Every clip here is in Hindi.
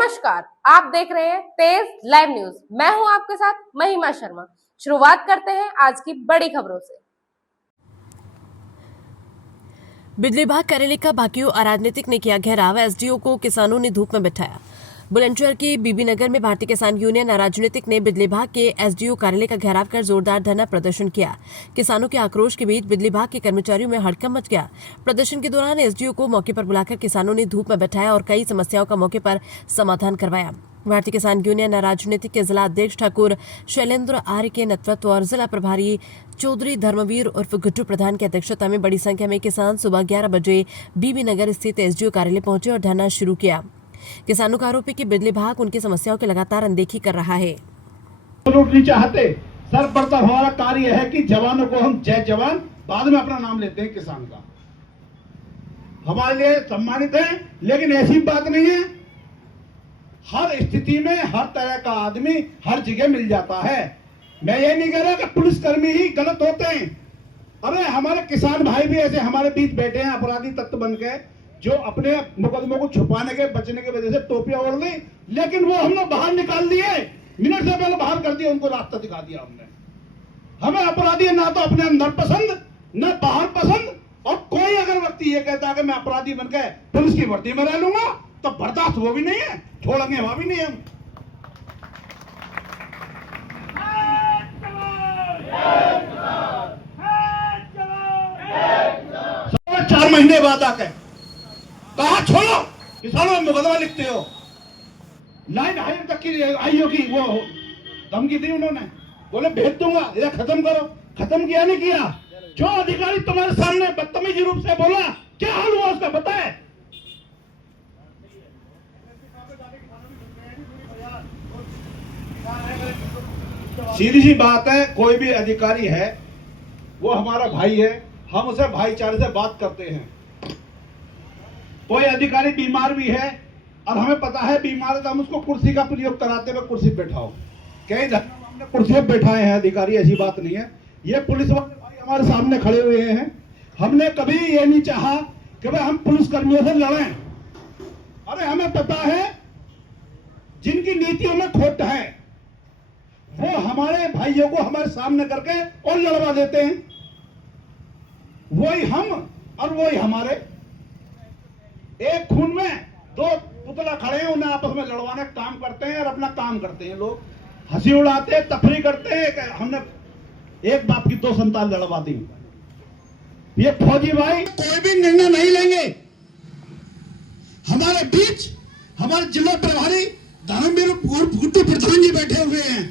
नमस्कार, आप देख रहे हैं तेज लाइव न्यूज। मैं हूं आपके साथ महिमा शर्मा। शुरुआत करते हैं आज की बड़ी खबरों से। बिजली विभाग कार्यालय का बाकियों अराजनीतिक ने किया घेराव। एसडीओ को किसानों ने धूप में बिठाया। बुलंदशहर के बीबी नगर में भारतीय किसान यूनियन अराजनीतिक ने बिजली विभाग के एसडीओ कार्यालय का घेराव कर जोरदार धरना प्रदर्शन किया। किसानों के आक्रोश के बीच बिजली विभाग के कर्मचारियों में हड़कंप मच गया। प्रदर्शन के दौरान एसडीओ को मौके पर बुलाकर किसानों ने धूप में बैठाया और कई समस्याओं का मौके पर समाधान करवाया। भारतीय किसान यूनियन राजनीतिक के जिला अध्यक्ष ठाकुर शैलेंद्र आर्य के नेतृत्व और जिला प्रभारी चौधरी धर्मवीर उर्फ गुड्डू प्रधान की अध्यक्षता में बड़ी संख्या में किसान सुबह 11 बजे बीबी नगर स्थित एसडीओ कार्यालय पहुंचे और धरना शुरू किया। किसानों का आरोप है कि बिजली विभाग उनकी समस्याओं की लगातार अनदेखी कर रहा है। नहीं चाहते सर्वप्रथम हमारा कार्य है कि जवानों को हम जय जवान बाद में अपना नाम लेते हैं। किसान का हमारे लिए सम्मानित है, लेकिन ऐसी बात नहीं है। हर स्थिति में हर तरह का आदमी हर जगह मिल जाता है। मैं ये नहीं कह रहा कि पुलिसकर्मी ही गलत होते हैं। अरे हमारे किसान भाई भी ऐसे हमारे बीच बैठे हैं अपराधी तत्व बन के, जो अपने मुकदमों को छुपाने के बचने की वजह से टोपियां ओढ़ ली, लेकिन वो हमने बाहर निकाल दिए। मिनट से पहले बाहर कर दिया, उनको रास्ता दिखा दिया हमने। हमें अपराधी ना तो अपने अंदर पसंद न बाहर पसंद। और कोई अगर व्यक्ति ये कहता है कि मैं अपराधी बन के पुलिस की वर्दी में रह लूंगा, तो बर्दाश्त वो भी नहीं है, छोड़ेंगे वहां भी नहीं हम। 4 महीने बाद आके कहा छोड़ो, किसानों में मुकदमा लिखते हो। लाइन हायर तक की आई होगी, वो धमकी दी उन्होंने, बोले भेज दूंगा, इधर खत्म करो। खत्म किया नहीं किया। जो अधिकारी तुम्हारे सामने बदतमीजी रूप से बोला, क्या हाल हुआ उसका बताए। सीधी सी बात है, कोई भी अधिकारी है वो हमारा भाई है, हम उसे भाईचारे से बात करते हैं। कोई अधिकारी बीमार भी है और हमें पता है बीमार है, तो हम उसको कुर्सी का प्रयोग कराते हुए कुर्सी बैठाओ। कई धरने हमने कुर्सी पे बैठाए हैं अधिकारी, ऐसी बात नहीं है। ये पुलिस वाले भाई हमारे सामने खड़े हुए हैं। हमने कभी ये नहीं चाहा कि भाई हम पुलिस कर्मियों से लड़ें। अरे हमें पता है जिनकी नीतियों में खोट है वो हमारे भाइयों को हमारे सामने करके और लड़वा देते हैं। वही हम और वही हमारे, एक खून में 2 पुतला खड़े हैं, उन्हें आपस में लड़वाने का काम करते हैं और अपना काम करते हैं। लोग हंसी उड़ाते हैं, तफरी करते हैं कि हमने एक बाप की 2 संतान लड़वा दी। ये फौजी भाई कोई भी निर्णय नहीं लेंगे। हमारे बीच हमारे जिला प्रभारी धर्मवीर उर्फ गुड्डू प्रधान जी बैठे हुए हैं।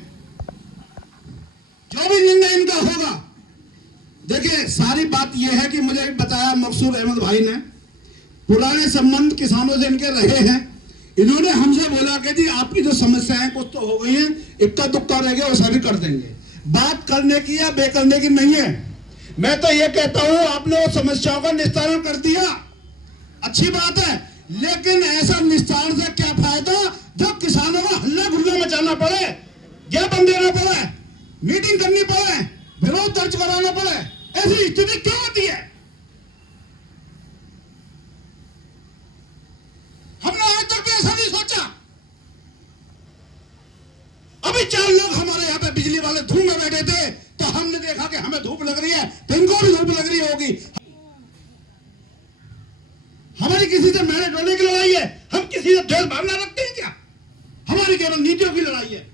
जो भी निर्णय इनका होगा, देखिए सारी बात यह है कि मुझे बताया मकसूद अहमद भाई ने, पुराने संबंध किसानों से इनके रहे हैं। इन्होंने हमसे बोला कि जी आपकी जो समस्याएं कुछ तो हो गई हैं, इक्का दुक्का रह गया, वो सभी कर देंगे। बात करने की या बेकरने की नहीं है। मैं तो ये कहता हूं आपने वो समस्याओं का निस्तारण कर दिया, अच्छी बात है, लेकिन ऐसा निस्तारण से क्या फायदा जब किसानों को हल्ला गुल्ला मचाना पड़े, ज्ञापन देना पड़े, मीटिंग करनी पड़े, विरोध दर्ज कराना पड़े। ऐसी स्थिति क्यों होती है? हमने आज तक भी ऐसा नहीं सोचा। अभी 4 लोग हमारे यहाँ पे बिजली वाले धूप में बैठे थे, तो हमने देखा कि हमें धूप लग रही है, तो इनको भी धूप लग रही होगी। हमारी किसी से मेरे डोले की लड़ाई है? हम किसी से द्वेष भावना रखते हैं क्या? हमारी केवल नीतियों की लड़ाई है।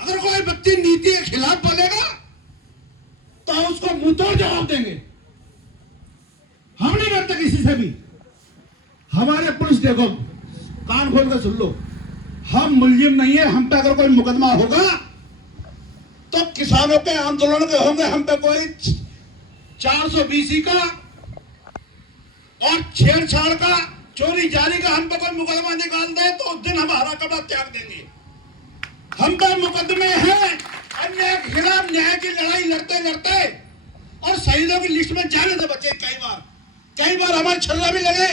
अगर कोई व्यक्ति नीति के खिलाफ बोलेगा तो हम उसको मुंहतोड़ जवाब देंगे। हम नहीं करते किसी से भी। हमारे पुलिस देखो, कान खोल कर सुन लो, हम मुलजिम नहीं है। हम पे अगर कोई मुकदमा होगा तो किसानों के आंदोलन के होंगे, हम पे कोई 420 का और छेड़छाड़ का, चोरी जारी का हम पे कोई मुकदमा निकाल दे तो उस दिन हम हरा कपड़ा त्याग देंगे। हम पे मुकदमे हैं अन्याय के खिलाफ, न्याय की लड़ाई लड़ते लड़ते और शहीदों की लिस्ट में जाने से बचे। कई बार हमारे छल्ला भी लगे,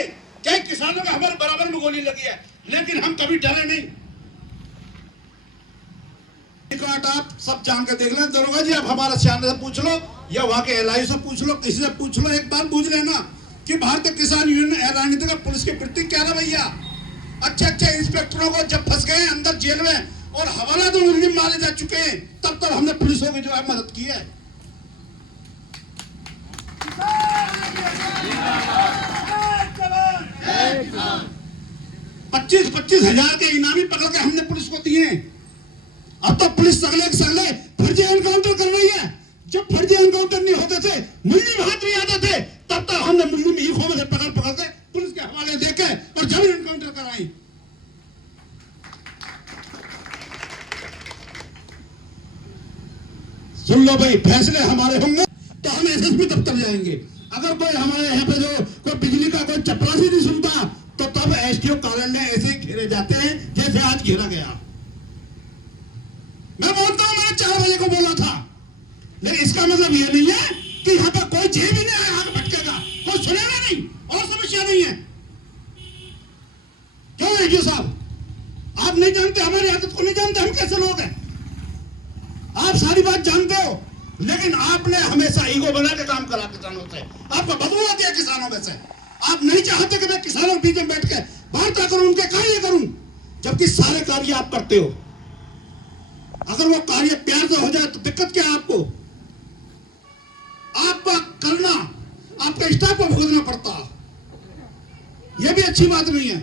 कई किसानों के हमारे बराबर में गोली लगी है, लेकिन हम कभी डरे नहीं। आप सब जान के देख लें। दरोगा जी आप हमारा सियाने से पूछ लो या वहां के एलआई से पूछ लो, किसी से पूछ लो, एक बार पूछ लेना कि भारतीय किसान यूनियन राजनीति का पुलिस के प्रति क्या रवैया। अच्छे अच्छे इंस्पेक्टरों को जब फंस गए अंदर जेल में और हवाला तो मुलजिम मारे जा चुके हैं, तब हमने पुलिसों की जो है मदद की है। 25-25 हजार के इनामी पकड़ के हमने पुलिस को दिए। अब तो पुलिस सगले के सगले फर्जी एनकाउंटर कर रही है। जब फर्जी एनकाउंटर नहीं होते थे, मुलजिम हाथ नहीं आते थे, तब तक हमने मुलजिम ईखों में से पकड़ के पुलिस के हवाले देके और जब एनकाउंटर कराई। सुन लो भाई, फैसले हमारे होंगे तो हम एसएसपी दफ्तर जाएंगे। अगर कोई हमारे यहाँ पे जो कोई बिजली का कोई चपरासी नहीं सुनता तो तब एसडीओ कार्यालय में ऐसे ही घेरे जाते हैं जैसे आज घेरा गया। मैं बोलता हूँ, मैंने 4 बजे को बोला था, लेकिन इसका मतलब ये नहीं है कि यहाँ पर कोई जेब ही नहीं आगे भटकेगा, कोई सुनेगा नहीं और समस्या नहीं है। क्यों एसडीओ साहब, आप नहीं जानते हमारी आदत को, नहीं जानते हम कैसे लोग हैं। आप सारी बात जानते हो, लेकिन आपने हमेशा ईगो बना के काम करा किसानों से। आपको बदबू आती है किसानों में से। आप नहीं चाहते कि मैं किसानों के बीच में बैठ के वार्ता करूं, उनके कार्य करूं, जबकि सारे कार्य आप करते हो। अगर वो कार्य प्यार से हो जाए तो दिक्कत क्या है आपको? आपका करना आपके स्टाफ को भुगतना पड़ता, यह भी अच्छी बात नहीं है।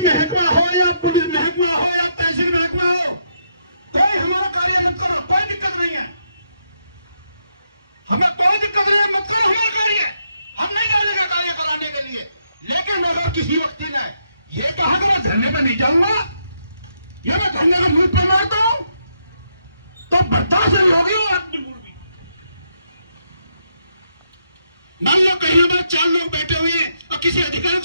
महकमा हो या पुलिस महकमा हो या तहसील महकमा हो, कोई हमारा कार्य नहीं कर रहा, कोई दिक्कत नहीं है। हमें कोई दिक्कत नहीं है, मत करो हमारा कार्य, हम नहीं जाएंगे कार्य कराने के लिए। लेकिन अगर किसी व्यक्ति ने ये कहा कि मैं धरने में नहीं जाऊंगा या मैं धरने का मुंह पर मारता हूं, तो बर्दाश्त नहीं होगी वो अपनी मुर्गी। मान लो कहीं पर 4 लोग बैठे हुए हैं और किसी अधिकारी